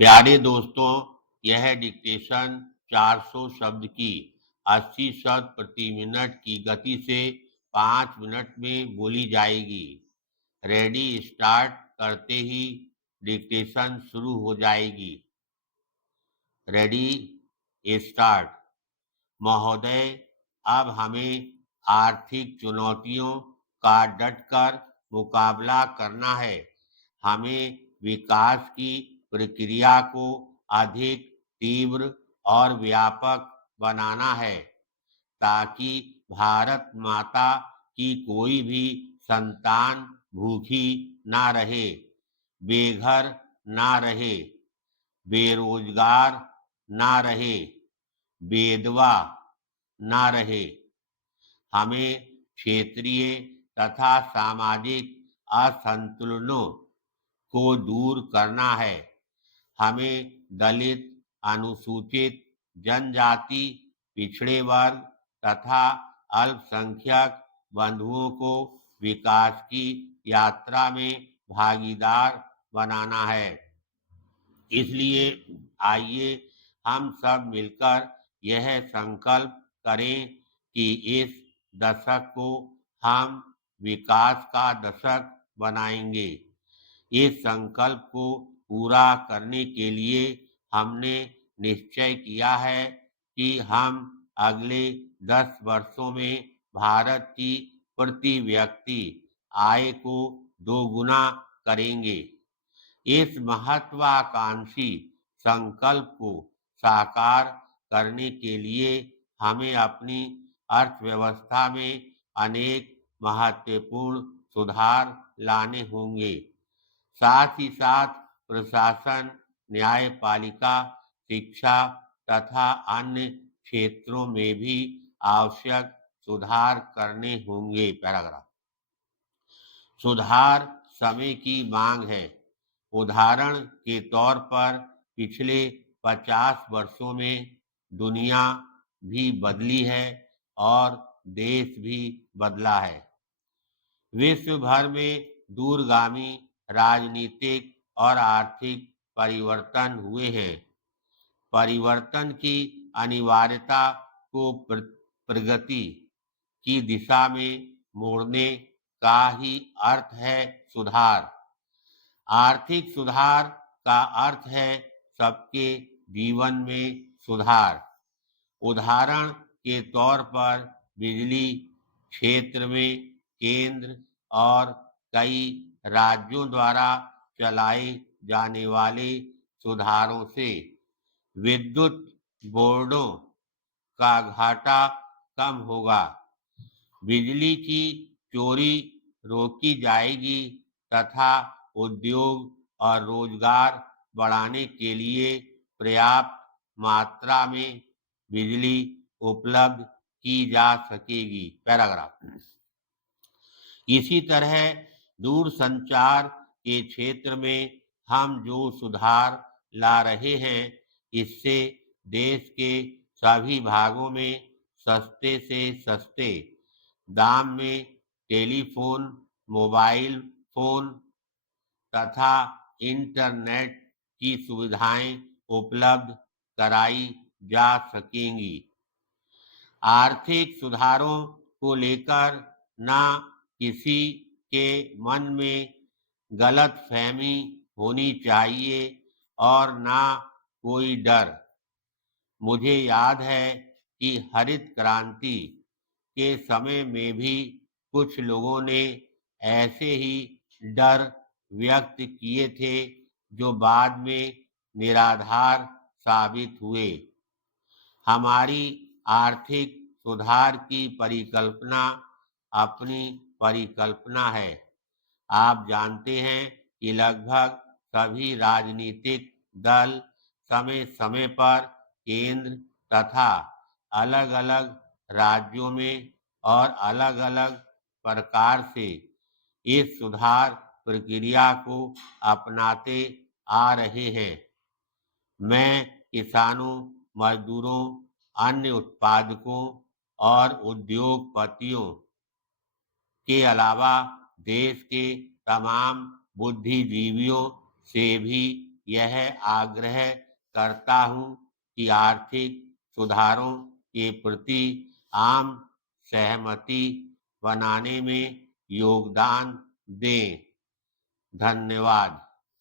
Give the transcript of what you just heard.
प्यारे दोस्तों, यह डिक्टेशन 400 शब्द की 80 शब्द प्रति मिनट की गति से 5 मिनट में बोली जाएगी। रेडी स्टार्ट करते ही डिक्टेशन शुरू हो जाएगी। Ready start. महोदय, अब हमें आर्थिक चुनौतियों का डटकर मुकाबला करना है। हमें विकास की प्रक्रिया को अधिक तीव्र और व्यापक बनाना है ताकि भारत माता की कोई भी संतान भूखी ना रहे, बेघर ना रहे, बेरोजगार ना रहे, बेदवा ना रहे। हमें क्षेत्रीय तथा सामाजिक असंतुलनों को दूर करना है। हमें दलित, अनुसूचित जनजाति, पिछड़े वर्ग तथा अल्पसंख्यक बंधुओं को विकास की यात्रा में भागीदार बनाना है। इसलिए आइए हम सब मिलकर यह संकल्प करें कि इस दशक को हम विकास का दशक बनाएंगे। इस संकल्प को पूरा करने के लिए हमने निश्चय किया है कि हम अगले 10 वर्षों में भारत की प्रति व्यक्ति आय को दोगुना करेंगे। इस महत्वाकांक्षी संकल्प को साकार करने के लिए हमें अपनी अर्थव्यवस्था में अनेक महत्वपूर्ण सुधार लाने होंगे। साथ ही साथ प्रशासन, न्यायपालिका, शिक्षा तथा अन्य क्षेत्रों में भी आवश्यक सुधार करने होंगे। पैराग्राफ। सुधार समय की मांग है। उदाहरण के तौर पर पिछले 50 वर्षों में दुनिया भी बदली है और देश भी बदला है। विश्व भर में दूरगामी राजनीतिक और आर्थिक परिवर्तन हुए हैं। परिवर्तन की अनिवार्यता को प्रगति की दिशा में मोड़ने का ही अर्थ है सुधार। आर्थिक सुधार का अर्थ है सबके जीवन में सुधार। उदाहरण के तौर पर बिजली क्षेत्र में केंद्र और कई राज्यों द्वारा चलाए जाने वाले सुधारों से विद्युत बोर्डों का घाटा कम होगा, बिजली की चोरी रोकी जाएगी तथा उद्योग और रोजगार बढ़ाने के लिए पर्याप्त मात्रा में बिजली उपलब्ध की जा सकेगी। पैराग्राफ। इसी तरह दूरसंचार के क्षेत्र में हम जो सुधार ला रहे हैं, इससे देश के सभी भागों में सस्ते से सस्ते दाम में टेलीफोन, मोबाइल फोन तथा इंटरनेट की सुविधाएं उपलब्ध कराई जा सकेंगी। आर्थिक सुधारों को लेकर न किसी के मन में गलतफहमी होनी चाहिए और न कोई डर। मुझे याद है कि हरित क्रांति के समय में भी कुछ लोगों ने ऐसे ही डर व्यक्त किए थे जो बाद में निराधार साबित हुए। हमारी आर्थिक सुधार की परिकल्पना अपनी परिकल्पना है। आप जानते हैं कि लगभग सभी राजनीतिक दल समय समय पर केंद्र तथा अलग-अलग राज्यों में और अलग-अलग प्रकार से इस सुधार प्रक्रिया को अपनाते आ रहे हैं। मैं किसानों, मजदूरों, अन्य उत्पादकों और उद्योगपतियों के अलावा देश के तमाम बुद्धिजीवियों से भी यह आग्रह करता हूं कि आर्थिक सुधारों के प्रति आम सहमति बनाने में योगदान दें। धन्यवाद।